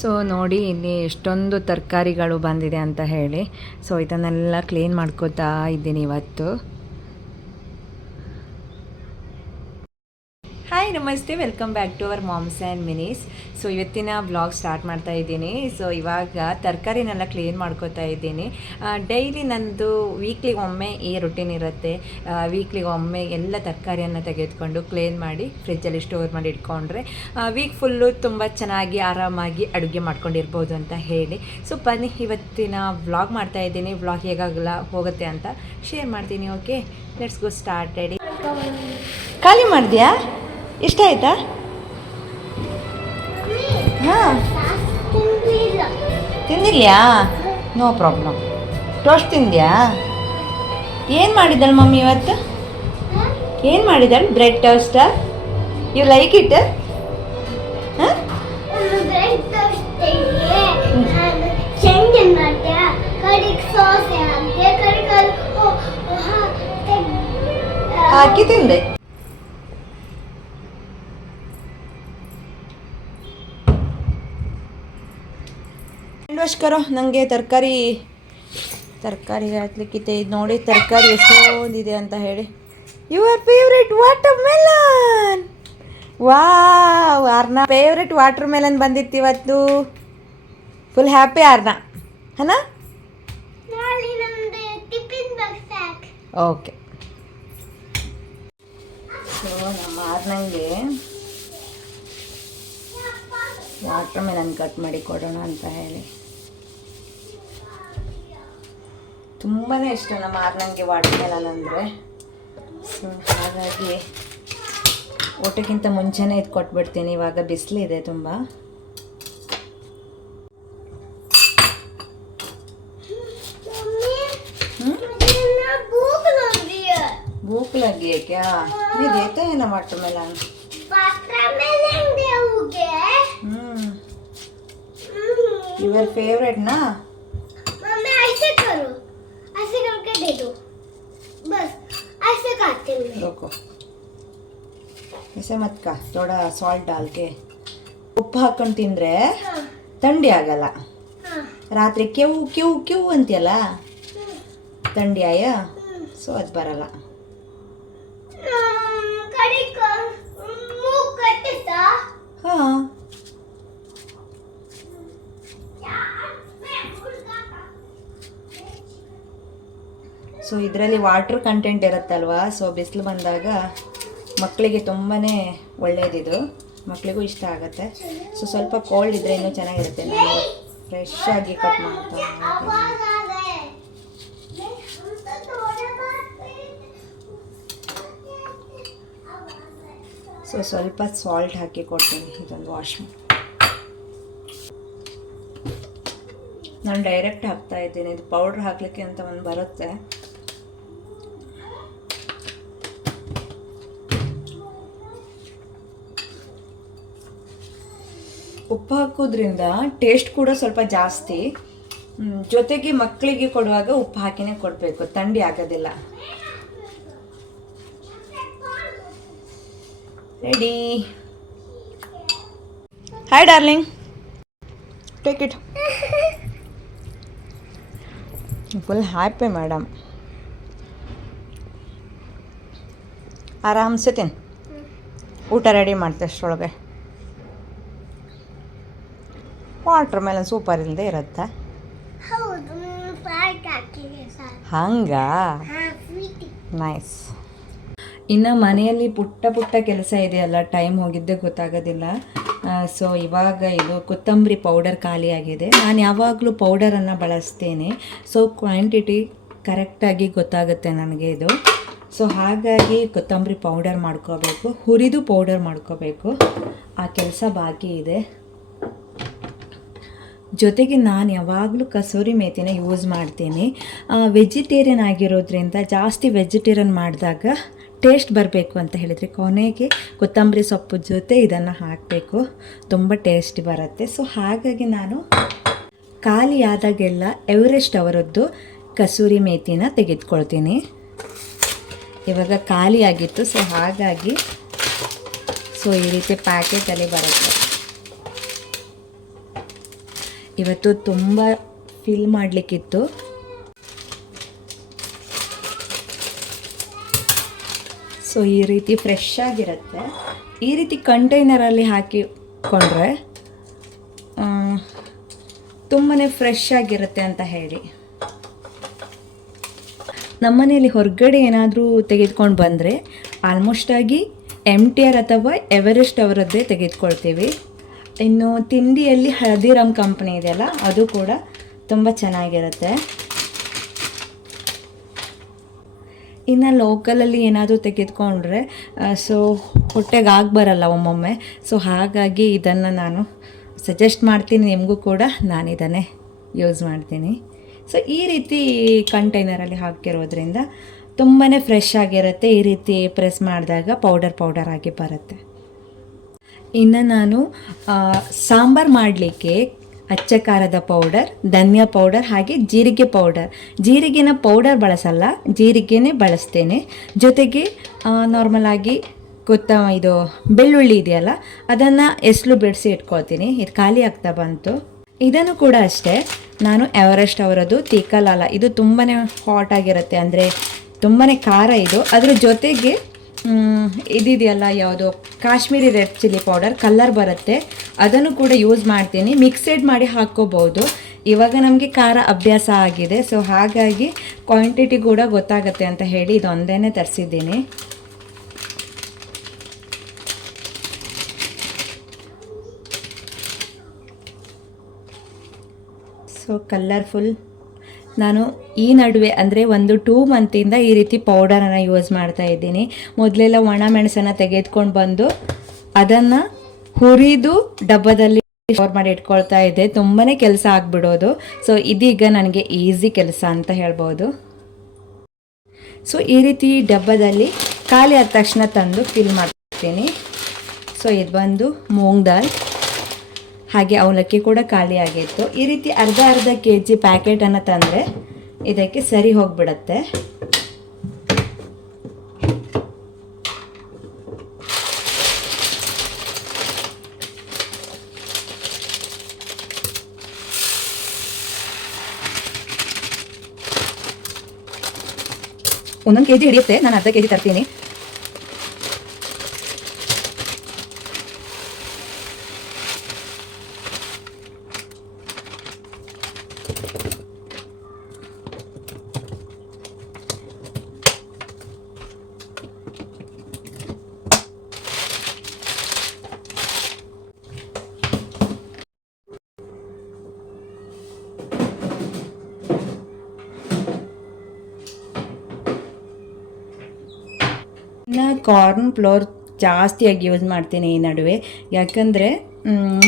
So ನೋಡಿ ಇಲ್ಲಿ ಎಷ್ಟೊಂದು ತರಕಾರಿಗಳು ಬಂದಿದೆ ಅಂತ ಹೇಳಿ. ಸೊ ಇದನ್ನೆಲ್ಲ ಕ್ಲೀನ್ ಮಾಡ್ಕೋತಾ ಇದ್ದೀನಿ ಇವತ್ತು ಹಾಯ್ ನಮಸ್ತೆ welcome back to our moms and minis so ಇವತ್ತಿನ ಬ್ಲಾಗ್ ಸ್ಟಾರ್ಟ್ ಮಾಡ್ತಾ ಇದ್ದೀನಿ. ಸೊ ಇವಾಗ ತರಕಾರಿನೆಲ್ಲ ಕ್ಲೀನ್ ಮಾಡ್ಕೋತಾ ಇದ್ದೀನಿ. ಡೈಲಿ ನಂದು ವೀಕ್ಲಿಗೆ ಒಮ್ಮೆ ಈ ರುಟೀನ್ ಇರುತ್ತೆ. ವೀಕ್ಲಿಗೆ ಒಮ್ಮೆ ಎಲ್ಲ ತರಕಾರಿಯನ್ನು ತೆಗೆದುಕೊಂಡು ಕ್ಲೀನ್ ಮಾಡಿ ಫ್ರಿಜ್ಜಲ್ಲಿ ಸ್ಟೋರ್ ಮಾಡಿ ಇಟ್ಕೊಂಡ್ರೆ ವೀಕ್ ಫುಲ್ಲು ತುಂಬ ಚೆನ್ನಾಗಿ ಆರಾಮಾಗಿ ಅಡುಗೆ ಮಾಡ್ಕೊಂಡಿರ್ಬೋದು ಅಂತ ಹೇಳಿ. ಸೊ ಬನ್ನಿ, ಇವತ್ತಿನ ವ್ಲಾಗ್ ಮಾಡ್ತಾ ಇದ್ದೀನಿ. ವ್ಲಾಗ್ ಹೇಗಾಗಲ್ಲ ಹೋಗುತ್ತೆ ಅಂತ ಶೇರ್ ಮಾಡ್ತೀನಿ ಓಕೆ ಲೆಟ್ಸ್ ಗೋ ಸ್ಟಾರ್ಟ್ ಖಾಲಿ ಮಾಡಿದ್ಯಾ? ಇಷ್ಟ ಆಯ್ತಾ? ಹಾಂ. ತಿಂದಿಲ್ಯಾ ನೋ ಪ್ರಾಬ್ಲಮ್ ಟೋಸ್ಟ್ ತಿಂದ್ಯಾ? ಏನು ಮಾಡಿದ್ದಾಳೆ ಮಮ್ಮಿ ಇವತ್ತು? ಏನು ಮಾಡಿದ್ದಾಳೆ? Bread toast you like it ಹಾಂ? ಹಾಕಿ ತಿಂದೆ. ಕರೋ ನನಗೆ ತರಕಾರಿ ತರಕಾರಿ ಹಾಕ್ಲಿಕ್ಕಿತ್ತೆ ಇದು ನೋಡಿ ತರಕಾರಿ ಎಷ್ಟೊಂದಿದೆ ಅಂತ ಹೇಳಿ. Your favourite watermelon wow Arna favourite watermelon ಬಂದಿತ್ತು ಇವತ್ತು. Full happy Arna. Pack okay so ನಮ್ಮ ಆರ್ನಂಗೆ ವಾಟರ್ ಮೆಲನ್ ಕಟ್ ಮಾಡಿ ಕೊಡೋಣ ಅಂತ ಹೇಳಿ. ತುಂಬಾ ಇಷ್ಟ ನಮ್ಮ ಆರ್ನಂಗೆ ವಾಟರ್ ಮೆಲನ್ ಅಂದರೆ ಸೊ ಹಾಗಾಗಿ ಊಟಕ್ಕಿಂತ ಮುಂಚೆನೇ ಇದು ಕೊಟ್ಬಿಡ್ತೀನಿ ಇವಾಗ ಬಿಸಿಲಿದೆ ತುಂಬ मम्मी हम्म? मुझे ना भूख लग रही है भूख लगी है क्या नहीं देते हैं ना वाटर मेलन पात्रा में लेंगे होगे हम्म यूर फेवरेट ना रोको ಎಸೆ ಮತ್ಕ ಥೋಡ ಸಾಲ್ಟ್ ಡಾಲ್ಗೆ ಉಪ್ಪು ಹಾಕೊಂಡು ತಿಂದರೆ ಥಂಡಿ ಆಗಲ್ಲ. ರಾತ್ರಿ ಕೆವು ಕೆವು ಕೆವು ಅಂತೀಯಲ್ಲ? ಥಂಡಿ ಆಯ? ಸೊ ಅದು ಬರಲ್ಲ. ಹಾಂ. ಸೊ ಇದರಲ್ಲಿ ವಾಟ್ರ್ ಕಂಟೆಂಟ್ ಇರುತ್ತಲ್ವಾ? ಸೊ ಬಿಸಿಲು ಬಂದಾಗ ಮಕ್ಕಳಿಗೆ ತುಂಬಾ ಒಳ್ಳೆಯದಿದು ಮಕ್ಕಳಿಗೂ ಇಷ್ಟ ಆಗುತ್ತೆ. ಸೊ ಸ್ವಲ್ಪ ಕೋಲ್ಡ್ ಇದ್ದರೆ ಇನ್ನೂ ಚೆನ್ನಾಗಿರುತ್ತೆ. ನಾನು ಫ್ರೆಶ್ ಆಗಿ ಕಟ್ ಮಾಡ್ತಾ ಸೊ ಸ್ವಲ್ಪ ಸಾಲ್ಟ್ ಹಾಕಿ ಕೊಡ್ತೀನಿ. ಇದೊಂದು ವಾಶ್ ನಾನು ಡೈರೆಕ್ಟ್ ಹಾಕ್ತಾ ಇದ್ದೀನಿ. ಇದು ಪೌಡ್ರ್ ಹಾಕ್ಲಿಕ್ಕೆ ಅಂತ ಒಂದು ಬರುತ್ತೆ. ಉಪ್ಪು ಹಾಕೋದ್ರಿಂದ ಟೇಸ್ಟ್ ಕೂಡ ಸ್ವಲ್ಪ ಜಾಸ್ತಿ. ಜೊತೆಗೆ ಮಕ್ಕಳಿಗೆ ಕೊಡುವಾಗ ಉಪ್ಪು ಹಾಕಿನೇ ಕೊಡಬೇಕು, ಥಂಡಿ ಆಗೋದಿಲ್ಲ. Ready hi darling take it full happy madam ಆರಾಮ್ಸೆ ತಿನ್. ಊಟ ರೆಡಿ ಮಾಡ್ತೆ ಅಷ್ಟರೊಳಗೆ. ವಾಟ್ರ್ ಮೆಲನ್ ಸೂಪರ್ ಇಲ್ಲದೆ ಇರುತ್ತೆ? ಹಂಗ? ನೈಸ್ ಇನ್ನು ಮನೆಯಲ್ಲಿ ಪುಟ್ಟ ಪುಟ್ಟ ಕೆಲಸ ಇದೆಯಲ್ಲ ಟೈಮ್ ಹೋಗಿದ್ದೆ ಗೊತ್ತಾಗೋದಿಲ್ಲ. ಸೊ ಇವಾಗ ಇದು ಕೊತ್ತಂಬರಿ ಪೌಡರ್ ಖಾಲಿಯಾಗಿದೆ ನಾನು ಯಾವಾಗಲೂ ಪೌಡರನ್ನು ಬಳಸ್ತೇನೆ. ಸೊ ಕ್ವಾಂಟಿಟಿ ಕರೆಕ್ಟಾಗಿ ಗೊತ್ತಾಗುತ್ತೆ ನನಗೆ ಇದು. ಸೊ ಹಾಗಾಗಿ ಕೊತ್ತಂಬರಿ ಪೌಡರ್ ಮಾಡ್ಕೋಬೇಕು. ಹುರಿದು ಪೌಡರ್ ಮಾಡ್ಕೋಬೇಕು. ಆ ಕೆಲಸ ಬಾಕಿ ಇದೆ. ಜೊತೆಗೆ ನಾನು ಯಾವಾಗಲೂ ಕಸೂರಿ ಮೇಥಿನ ಯೂಸ್ ಮಾಡ್ತೀನಿ. ವೆಜಿಟೇರಿಯನ್ ಆಗಿರೋದ್ರಿಂದ ಜಾಸ್ತಿ ವೆಜಿಟೇರಿಯನ್ ಮಾಡಿದಾಗ ಟೇಸ್ಟ್ ಬರಬೇಕು ಅಂತ ಹೇಳಿದರೆ ಕೊನೆಗೆ ಕೊತ್ತಂಬರಿ ಸೊಪ್ಪು ಜೊತೆ ಇದನ್ನು ಹಾಕಬೇಕು. ತುಂಬ ಟೇಸ್ಟ್ ಬರುತ್ತೆ. ಸೊ ಹಾಗಾಗಿ ನಾನು ಖಾಲಿಯಾದಾಗೆಲ್ಲ ಎವರೆಸ್ಟ್ ಅವರದ್ದು ಕಸೂರಿ ಮೇಥಿನ ತೆಗೆದುಕೊಳ್ತೀನಿ. ಇವಾಗ ಖಾಲಿಯಾಗಿತ್ತು ಸೊ ಹಾಗಾಗಿ ಸೊ ಈ ರೀತಿ ಪ್ಯಾಕೆಟಲ್ಲಿ ಬರುತ್ತೆ. ಇವತ್ತು ತುಂಬ ಫಿಲ್ ಮಾಡಲಿಕ್ಕಿತ್ತು. ಸೊ ಈ ರೀತಿ ಫ್ರೆಶ್ ಆಗಿರುತ್ತೆ. ಈ ರೀತಿ ಕಂಟೈನರಲ್ಲಿ ಹಾಕಿಕೊಂಡ್ರೆ ತುಂಬಾ ಫ್ರೆಶ್ ಆಗಿರುತ್ತೆ ಅಂತ ಹೇಳಿ. ನಮ್ಮನೆಯಲ್ಲಿ ಹೊರಗಡೆ ಏನಾದರೂ ತೆಗೆದುಕೊಂಡು ಬಂದರೆ ಆಲ್ಮೋಸ್ಟ್ ಆಗಿ ಎಂ ಟಿ ಆರ್ ಅಥವಾ ಎವರೆಸ್ಟ್ ಅವರದ್ದೇ ತೆಗೆದುಕೊಳ್ತೀವಿ. ಇನ್ನು ತಿಂಡಿಯಲ್ಲಿ ಹಳದಿರಾಮ್ ಕಂಪ್ನಿ ಇದೆಯಲ್ಲ ಅದು ಕೂಡ ತುಂಬ ಚೆನ್ನಾಗಿರುತ್ತೆ. ಇನ್ನು ಲೋಕಲಲ್ಲಿ ಏನಾದರೂ ತೆಗೆದುಕೊಂಡ್ರೆ ಸೊ ಹೊಟ್ಟೆಗೆ ಆಗಿ ಬರಲ್ಲ ಒಮ್ಮೊಮ್ಮೆ. ಸೊ ಹಾಗಾಗಿ ಇದನ್ನು ನಾನು ಸಜೆಸ್ಟ್ ಮಾಡ್ತೀನಿ, ನಿಮಗೂ ಕೂಡ ನಾನು ಇದನ್ನೇ ಯೂಸ್ ಮಾಡ್ತೀನಿ. ಸೊ ಈ ರೀತಿ ಕಂಟೈನರಲ್ಲಿ ಹಾಕಿರೋದ್ರಿಂದ ತುಂಬಾ ಫ್ರೆಶ್ ಆಗಿರುತ್ತೆ, ಈ ರೀತಿ ಪ್ರೆಸ್ ಮಾಡಿದಾಗ ಪೌಡರ್ ಪೌಡರ್ ಆಗಿ ಬರುತ್ತೆ. ಇನ್ನು ನಾನು ಸಾಂಬಾರು ಮಾಡಲಿಕ್ಕೆ ಅಚ್ಚ ಖಾರದ ಪೌಡರ್, ಧನ್ಯ ಪೌಡರ್ ಹಾಗೆ ಜೀರಿಗೆ ಪೌಡರ್. ಜೀರಿಗೆನ ಪೌಡರ್ ಬಳಸಲ್ಲ, ಜೀರಿಗೆನೇ ಬಳಸ್ತೇನೆ. ಜೊತೆಗೆ ನಾರ್ಮಲಾಗಿ ಗೊತ್ತಾ, ಇದು ಬೆಳ್ಳುಳ್ಳಿ ಇದೆಯಲ್ಲ, ಅದನ್ನು ಎಸ್ಲು ಬಿಡಿಸಿ ಇಟ್ಕೊಳ್ತೀನಿ. ಇದು ಖಾಲಿ ಆಗ್ತಾ ಬಂತು. ಇದನ್ನು ಕೂಡ ಅಷ್ಟೇ, ನಾನು ಎವರೆಸ್ಟ್ ಅವರದ್ದು ತೀಕಲಾಲ ಇದು ತುಂಬಾ ಹಾಟ್ ಆಗಿರುತ್ತೆ, ಅಂದರೆ ತುಂಬಾ ಖಾರ ಇದು. ಅದ್ರ ಜೊತೆಗೆ ಇದಿದೆಯಲ್ಲ ಯಾವುದು? Kashmiri red chilli powder colour ಬರುತ್ತೆ. ಅದನ್ನು ಕೂಡ ಯೂಸ್ ಮಾಡ್ತೀನಿ. ಮಿಕ್ಸೆಡ್ ಮಾಡಿ ಹಾಕ್ಕೋಬೋದು. ಇವಾಗ ನಮಗೆ ಖಾರ ಅಭ್ಯಾಸ ಆಗಿದೆ. ಸೊ ಹಾಗಾಗಿ ಕ್ವಾಂಟಿಟಿ ಕೂಡ ಗೊತ್ತಾಗುತ್ತೆ ಅಂತ ಹೇಳಿ ಇದೊಂದೇ ತರಿಸಿದ್ದೀನಿ. ಸೊ ಕಲರ್ಫುಲ್ ನಾನು ಈ ನಡುವೆ ಅಂದರೆ ಒಂದು ಟೂ ಮಂತಿಂದ ಈ ರೀತಿ ಪೌಡರನ್ನು ಯೂಸ್ ಮಾಡ್ತಾ ಇದ್ದೀನಿ. ಮೊದಲೆಲ್ಲ ಒಣ ಮೆಣಸನ್ನು ತೆಗೆದುಕೊಂಡು ಬಂದು ಅದನ್ನು ಹುರಿದು ಡಬ್ಬದಲ್ಲಿ ಸ್ಟೋರ್ ಮಾಡಿ ಇಟ್ಕೊಳ್ತಾ ಇದ್ದೆ. ತುಂಬಾ ಕೆಲಸ ಆಗಿಬಿಡೋದು. ಸೊ ಇದೀಗ ನನಗೆ ಈಸಿ ಕೆಲಸ ಅಂತ ಹೇಳ್ಬೋದು. ಸೊ ಈ ರೀತಿ ಡಬ್ಬದಲ್ಲಿ ಖಾಲಿ ಆದ ತಕ್ಷಣ ತಂದು ಫಿಲ್ ಮಾಡ್ತೀನಿ. ಸೊ ಇದು ಬಂದು ಮೂಂಗ್ ದಾಲ್. ಹಾಗೆ ಅವಲಕ್ಕಿ ಕೂಡ ಖಾಲಿ ಆಗಿತ್ತು. ಈ ರೀತಿ ಅರ್ಧ ಅರ್ಧ ಕೆ ಜಿ ಪ್ಯಾಕೆಟನ್ನು ತಂದರೆ ಇದಕ್ಕೆ ಸರಿ ಹೋಗಿಬಿಡತ್ತೆ. ಒಂದೊಂದು ಕೆ ಜಿ ಹಿಡಿಯುತ್ತೆ. ನಾನು ಅರ್ಧ ಕೆ ಜಿ ತರ್ತೀನಿ ಇನ್ನು ಕಾರ್ನ್ ಫ್ಲೋರ್ ಜಾಸ್ತಿಯಾಗಿ ಯೂಸ್ ಮಾಡ್ತೀನಿ ಈ ನಡುವೆ. ಯಾಕಂದರೆ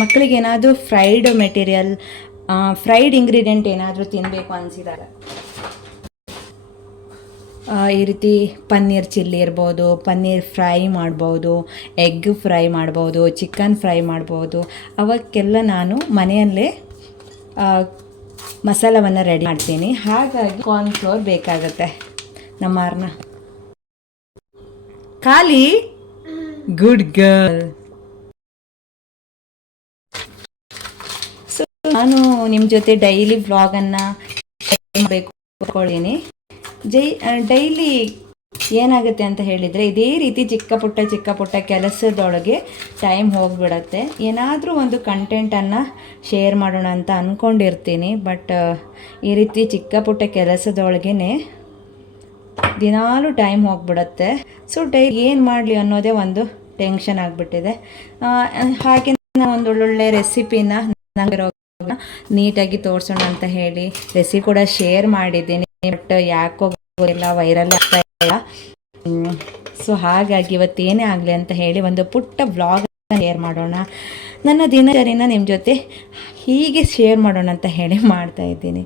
ಮಕ್ಕಳಿಗೆ ಏನಾದರೂ ಫ್ರೈಡ್ ಮೆಟೀರಿಯಲ್ ಫ್ರೈಡ್ ಇಂಗ್ರೀಡಿಯೆಂಟ್ ಏನಾದರೂ ತಿನ್ನಬೇಕು ಅನಿಸಿದಾಗ. ಈ ರೀತಿ ಪನ್ನೀರ್ ಚಿಲ್ಲಿ ಇರ್ಬೋದು, ಪನ್ನೀರ್ ಫ್ರೈ ಮಾಡ್ಬೋದು, ಎಗ್ ಫ್ರೈ ಮಾಡ್ಬೋದು, ಚಿಕನ್ ಫ್ರೈ ಮಾಡ್ಬೋದು. ಅವಕ್ಕೆಲ್ಲ ನಾನು ಮನೆಯಲ್ಲೇ ಮಸಾಲವನ್ನು ರೆಡಿ ಮಾಡ್ತೀನಿ. ಹಾಗಾಗಿ ಕಾರ್ನ್ ಫ್ಲೋರ್ ಬೇಕಾಗುತ್ತೆ. ನಮ್ಮ ಅರ್ನ. ಖಾಲಿ? ಗುಡ್ ಗರ್ಲ್ ಸೊ ನಾನು ನಿಮ್ಮ ಜೊತೆ ಡೈಲಿ ವ್ಲಾಗನ್ನು ಬೇಕು ಅಂದ್ಕೊಳ್ಳೀನಿ ಜೈ ಡೈಲಿ ಏನಾಗುತ್ತೆ ಅಂತ ಹೇಳಿದರೆ, ಇದೇ ರೀತಿ ಚಿಕ್ಕ ಪುಟ್ಟ ಚಿಕ್ಕ ಪುಟ್ಟ ಕೆಲಸದೊಳಗೆ ಟೈಮ್ ಹೋಗಿಬಿಡತ್ತೆ. ಏನಾದರೂ ಒಂದು ಕಂಟೆಂಟನ್ನು ಶೇರ್ ಮಾಡೋಣ ಅಂತ ಅಂದ್ಕೊಂಡಿರ್ತೀನಿ ಬಟ್ ಈ ರೀತಿ ಚಿಕ್ಕ ಪುಟ್ಟ ಕೆಲಸದೊಳಗೇ ದಿನಾಲೂ ಟೈಮ್ ಹೋಗ್ಬಿಡುತ್ತೆ. ಸೊ ಡೈ ಏನು ಮಾಡಲಿ ಅನ್ನೋದೇ ಒಂದು ಟೆನ್ಷನ್ ಆಗಿಬಿಟ್ಟಿದೆ. ಹಾಗೆ ಒಂದು ಒಳ್ಳೊಳ್ಳೆ ರೆಸಿಪಿನ ನೀಟಾಗಿ ತೋರಿಸೋಣ ಅಂತ ಹೇಳಿ ರೆಸಿಪಿ ಕೂಡ ಶೇರ್ ಮಾಡಿದ್ದೀನಿ. ಬಟ್ ಯಾಕೋ ಎಲ್ಲ ವೈರಲ್ ಆಗ್ತಾ ಇಲ್ಲ. ಸೊ ಹಾಗಾಗಿ ಇವತ್ತೇನೇ ಆಗಲಿ ಅಂತ ಹೇಳಿ ಒಂದು ಪುಟ್ಟ ಬ್ಲಾಗ್ ಶೇರ್ ಮಾಡೋಣ. ನನ್ನ ದಿನಚರಿನ ನಿಮ್ಮ ಜೊತೆ ಹೀಗೆ ಶೇರ್ ಮಾಡೋಣ ಅಂತ ಹೇಳಿ ಮಾಡ್ತಾ ಇದ್ದೀನಿ.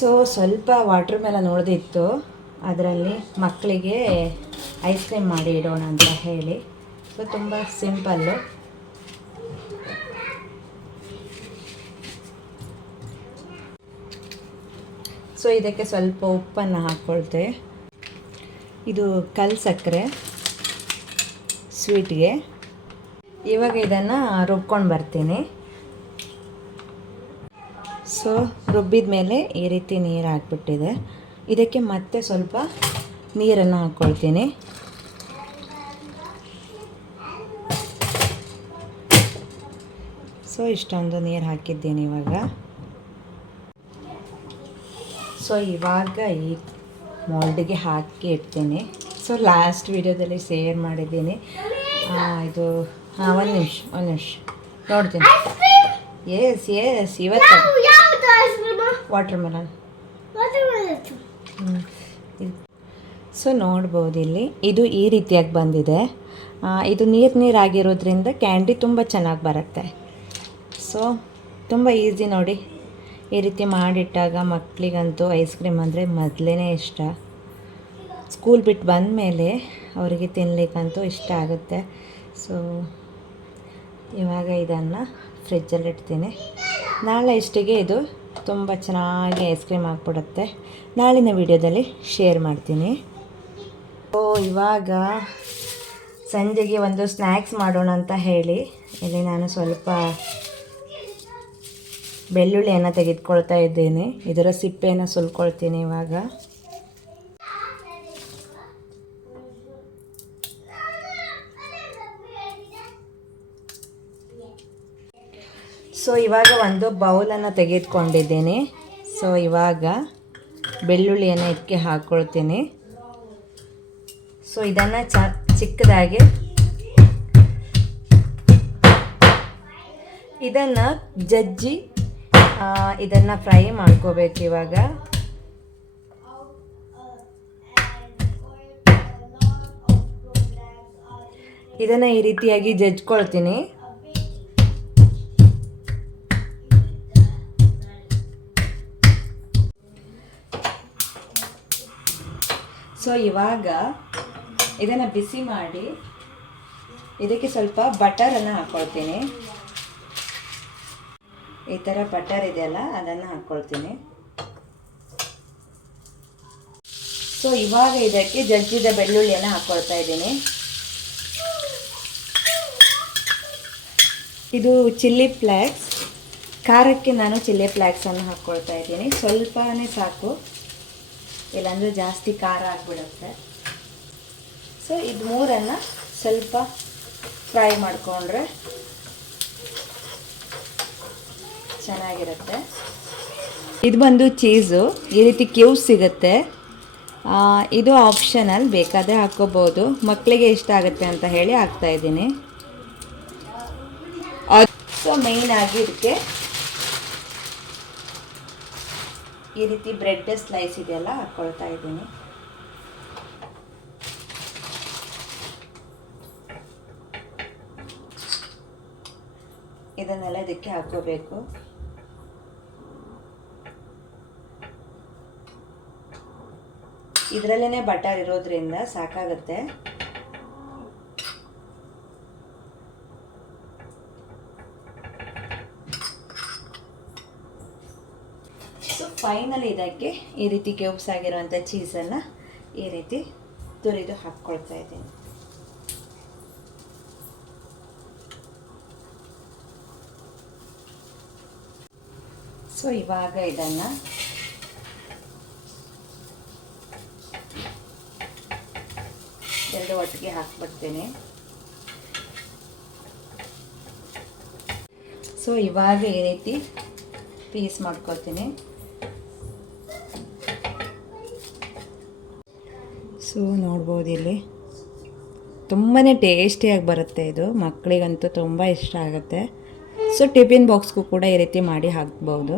ಸೊ ಸ್ವಲ್ಪ ವಾಟರ್ ಮೇಲೆ ನೋಡಿದಿತ್ತು. ಅದರಲ್ಲಿ ಮಕ್ಕಳಿಗೆ ಐಸ್ ಕ್ರೀಮ್ ಮಾಡಿ ಇಡೋಣ ಅಂತ ಹೇಳಿ. ಸೊ ತುಂಬ ಸಿಂಪಲ್ಲು ಸೊ ಇದಕ್ಕೆ ಸ್ವಲ್ಪ ಉಪ್ಪನ್ನು ಹಾಕ್ಕೊಳ್ತೆ ಇದು ಕಲ್ ಸಕ್ಕರೆ. ಸ್ವೀಟ್ಗೆ ಇವಾಗ ಇದನ್ನು ರುಬ್ಕೊಂಡು ಬರ್ತೀನಿ. ಸೊ ರುಬ್ಬಿದ ಮೇಲೆ ಈ ರೀತಿ ನೀರು ಹಾಕ್ಬಿಟ್ಟಿದೆ. ಇದಕ್ಕೆ ಮತ್ತೆ ಸ್ವಲ್ಪ ನೀರನ್ನು ಹಾಕ್ಕೊಳ್ತೀನಿ ಸೊ ಇಷ್ಟೊಂದು ನೀರು ಹಾಕಿದ್ದೀನಿ ಇವಾಗ. ಸೊ ಇವಾಗ ಈ ಮೋಲ್ಡಿಗೆ ಹಾಕಿ ಇಡ್ತೀನಿ. ಸೊ ಲಾಸ್ಟ್ ವಿಡಿಯೋದಲ್ಲಿ ಶೇರ್ ಮಾಡಿದ್ದೀನಿ. ಇದು ಹಾಂ ಒಂದು ನಿಮಿಷ ಒಂದು ನಿಮಿಷ. ನೋಡ್ತೀನಿ. ಎಸ್ ಎಸ್ ಇವತ್ತು ವಾಟರ್ ಮೆಲನ್ ಸೊ ನೋಡ್ಬೋದು ಇಲ್ಲಿ. ಇದು ಈ ರೀತಿಯಾಗಿ ಬಂದಿದೆ. ಇದು ನೀರು ನೀರಾಗಿರೋದ್ರಿಂದ ಕ್ಯಾಂಡಿ ತುಂಬ ಚೆನ್ನಾಗಿ ಬರುತ್ತೆ. ಸೊ ತುಂಬ ಈಸಿ ನೋಡಿ. ಈ ರೀತಿ ಮಾಡಿಟ್ಟಾಗ ಮಕ್ಕಳಿಗಂತೂ ಐಸ್ ಕ್ರೀಮ್ ಅಂದರೆ ಮೊದಲೇ ಇಷ್ಟ. ಸ್ಕೂಲ್ ಬಿಟ್ಟು ಬಂದ ಮೇಲೆ ಅವರಿಗೆ ತಿನ್ನಲಿಕ್ಕಂತೂ ಇಷ್ಟ ಆಗುತ್ತೆ. ಸೊ ಇವಾಗ ಇದನ್ನು ಫ್ರಿಜ್ಜಲ್ಲಿ ಇಡ್ತೀನಿ. ನಾಳೆ ಇಷ್ಟಿಗೆ ಇದು ತುಂಬ ಚೆನ್ನಾಗಿ ಐಸ್ ಕ್ರೀಮ್ ಆಗಿಬಿಡುತ್ತೆ ನಾಳಿನ ವಿಡಿಯೋದಲ್ಲಿ ಶೇರ್ ಮಾಡ್ತೀನಿ. ಓ, ಇವಾಗ ಸಂಜೆಗೆ ಒಂದು ಸ್ನ್ಯಾಕ್ಸ್ ಮಾಡೋಣ ಅಂತ ಹೇಳಿ. ಇಲ್ಲಿ ನಾನು ಸ್ವಲ್ಪ ಬೆಳ್ಳುಳ್ಳಿಯನ್ನು ತೆಗೆದುಕೊಳ್ತಾ ಇದ್ದೇನೆ. ಇದರ ಸಿಪ್ಪೆಯನ್ನು ಸುಲ್ಕೊಳ್ತೀನಿ ಇವಾಗ. ಸೊ ಇವಾಗ ಒಂದು ಬೌಲನ್ನು ತೆಗೆದುಕೊಂಡಿದ್ದೀನಿ. ಸೊ ಇವಾಗ ಬೆಳ್ಳುಳ್ಳಿಯನ್ನು ಇದಕ್ಕೆ ಹಾಕ್ಕೊಳ್ತೀನಿ ಸೊ ಇದನ್ನು ಚ, ಚಿಕ್ಕದಾಗಿ ಇದನ್ನು ಜಜ್ಜಿ ಇದನ್ನು ಫ್ರೈ ಮಾಡ್ಕೋಬೇಕು ಇವಾಗ. ಇದನ್ನು ಈ ರೀತಿಯಾಗಿ ಜಜ್ಕೊಳ್ತೀನಿ. ಸೊ ಇವಾಗ ಇದನ್ನು ಬಿಸಿ ಮಾಡಿ ಇದಕ್ಕೆ ಸ್ವಲ್ಪ ಬಟರನ್ನು ಹಾಕ್ಕೊಳ್ತೀನಿ ಈ ಥರ ಬಟರ್ ಇದೆಯಲ್ಲ, ಅದನ್ನು ಹಾಕ್ಕೊಳ್ತೀನಿ ಸೊ ಇವಾಗ ಇದಕ್ಕೆ ಜಜ್ಜಿದ ಬೆಳ್ಳುಳ್ಳಿಯನ್ನು ಹಾಕ್ಕೊಳ್ತಾ ಇದ್ದೀನಿ. ಇದು ಚಿಲ್ಲಿ ಫ್ಲ್ಯಾಕ್ಸ್ ಖಾರಕ್ಕೆ ನಾನು ಚಿಲ್ಲಿ ಫ್ಲ್ಯಾಕ್ಸನ್ನು ಹಾಕ್ಕೊಳ್ತಾ ಇದ್ದೀನಿ. ಸ್ವಲ್ಪನೇ ಸಾಕು. ಇಲ್ಲಾಂದರೆ ಜಾಸ್ತಿ ಖಾರ ಆಗಿಬಿಡುತ್ತೆ. ಸೊ ಇದು ಮೂರನ್ನು ಸ್ವಲ್ಪ ಫ್ರೈ ಮಾಡಿಕೊಂಡ್ರೆ ಚೆನ್ನಾಗಿರುತ್ತೆ. ಇದು ಬಂದು ಚೀಸು ಈ ರೀತಿ ಕ್ಯೂಬ್ಸ್ ಸಿಗುತ್ತೆ. ಇದು ಆಪ್ಷನಲ್ ಬೇಕಾದರೆ ಹಾಕ್ಕೋಬೋದು ಮಕ್ಕಳಿಗೆ ಇಷ್ಟ ಆಗುತ್ತೆ ಅಂತ ಹೇಳಿ ಹಾಕ್ತಾ ಇದ್ದೀನಿ. ಸೊ ಮೇಯ್ನಾಗಿ ಇದಕ್ಕೆ ಈ ರೀತಿ ಬ್ರೆಡ್ ಸ್ಲೈಸ್ ಇದೆಯಲ್ಲ ಹಾಕ್ಕೊಳ್ತಾ ಇದ್ದೀನಿ. ಇದನ್ನೆಲ್ಲ ಇದಕ್ಕೆ ಹಾಕೋಬೇಕು. ಇದರಲ್ಲೇ ಬಟರ್ ಇರೋದ್ರಿಂದ ಸಾಕಾಗುತ್ತೆ. ಫೈನಲ್ ಇದಕ್ಕೆ ಈ ರೀತಿ ಕ್ಯೂಬ್ಸ್ ಆಗಿರುವಂಥ ಚೀಸನ್ನು ಈ ರೀತಿ ತುರಿದು ಹಾಕ್ಕೊಳ್ತಾ ಇದ್ದೀನಿ. ಸೊ ಇವಾಗ ಇದನ್ನು ಎರಡು ಒಟ್ಟಿಗೆ ಹಾಕ್ಬಿಡ್ತೀನಿ. ಸೊ ಇವಾಗ ಈ ರೀತಿ ಪೀಸ್ ಮಾಡ್ಕೊತೀನಿ ಸೊ ನೋಡ್ಬೋದು ಇಲ್ಲಿ. ತುಂಬಾ ಟೇಸ್ಟಿಯಾಗಿ ಬರುತ್ತೆ ಇದು. ಮಕ್ಕಳಿಗಂತೂ ತುಂಬ ಇಷ್ಟ ಆಗುತ್ತೆ. ಸೊ ಟಿಫಿನ್ ಬಾಕ್ಸ್ಗೂ ಕೂಡ ಈ ರೀತಿ ಮಾಡಿ ಹಾಕ್ಬೋದು.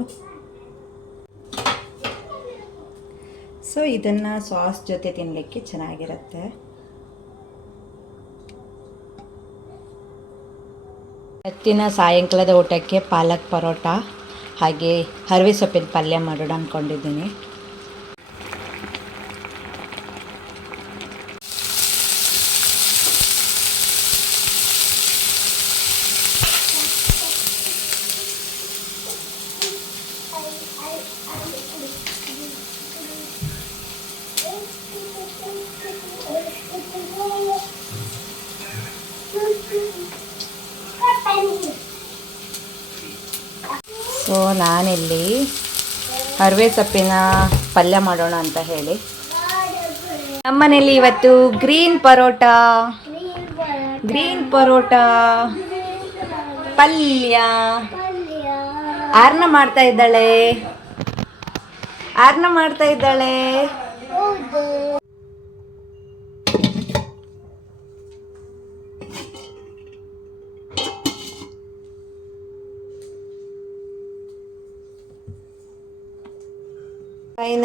ಸೊ ಇದನ್ನು ಸಾಸ್ ಜೊತೆ ತಿನ್ನಲಿಕ್ಕೆ ಚೆನ್ನಾಗಿರುತ್ತೆ. ಇವತ್ತಿನ ಸಾಯಂಕಾಲದ ಊಟಕ್ಕೆ ಪಾಲಕ್ ಪರೋಟ ಹಾಗೆ ಹರವೆ ಸೊಪ್ಪಿನ ಪಲ್ಯ ಮಾಡೋಣ ಅಂದ್ಕೊಂಡಿದ್ದೀನಿ ನಾನಿಲ್ಲಿ ಅರಿವೆ ಸೊಪ್ಪಿನ ಪಲ್ಯ ಮಾಡೋಣ ಅಂತ ಹೇಳಿ. ನಮ್ಮನೇಲಿ ಇವತ್ತು ಗ್ರೀನ್ ಪರೋಟ. ಗ್ರೀನ್ ಪರೋಟ. ಪಲ್ಯ. ಆರ್ನ ಮಾಡ್ತಾ ಇದ್ದಾಳೆ. ಆರ್ನ ಮಾಡ್ತಾ ಇದ್ದಾಳೆ.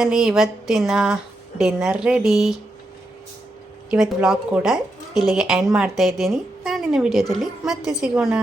ಫೈನಲಿ ಇವತ್ತಿನ ಡಿನ್ನರ್ ರೆಡಿ. ಇವತ್ತು ಬ್ಲಾಗ್ ಕೂಡ ಇಲ್ಲಿಗೆ ಎಂಡ್ ಮಾಡ್ತಾ ಇದ್ದೀನಿ. ನಾಳಿನ ವಿಡಿಯೋದಲ್ಲಿ ಮತ್ತೆ ಸಿಗೋಣ.